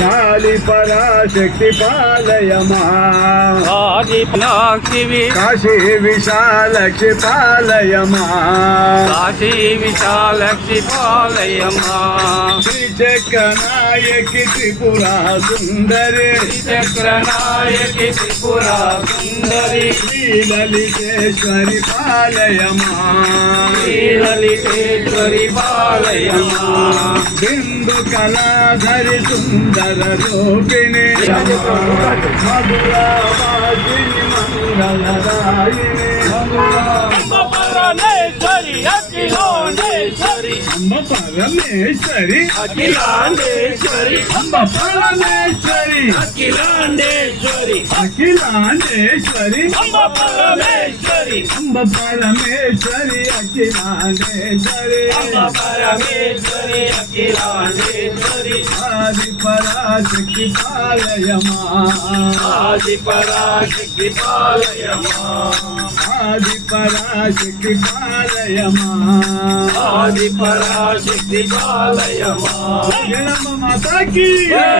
కాళీ పరాశక్తి పాలయమా ఆదిపరాశక్తివి కాశీ విశాలక్షి పాలయమా కాశీ విశాలక్షి పాలయమా శ్రీచక్రనాయకి త్రిపురా సుందరి చక్రనాయకి త్రిపురా సుందరి శ్రీలలితేశ్వరి పాలయమా శ్రీలలితేశ్వరి పాలయమా బిందు కళాధరి సుందర రూపిణి మధురావాసిని మంగళదాయిని పరమేశ్వరి అఖిలాండేశ్వరి అమ్మ పరమేశ్వరి అఖిలాండేశ్వరి అమ్మ పరమేశ్వరి అఖిలాండేశ్వరి అఖిలాండేశ్వరి అంబ పరమేశ్వరి అంబ పరమేశ్వరి అఖిలాండేశ్వరి అంబ పరమేశ్వరి అఖిలాండేశ్వరి ఆది పరాశక్తి పాలయమా ఆది పరాశక్తి పాలయమా ఆది పరాశక్తి పాలయమా ఆది పరాశక్తి పాలయమా మాతాకి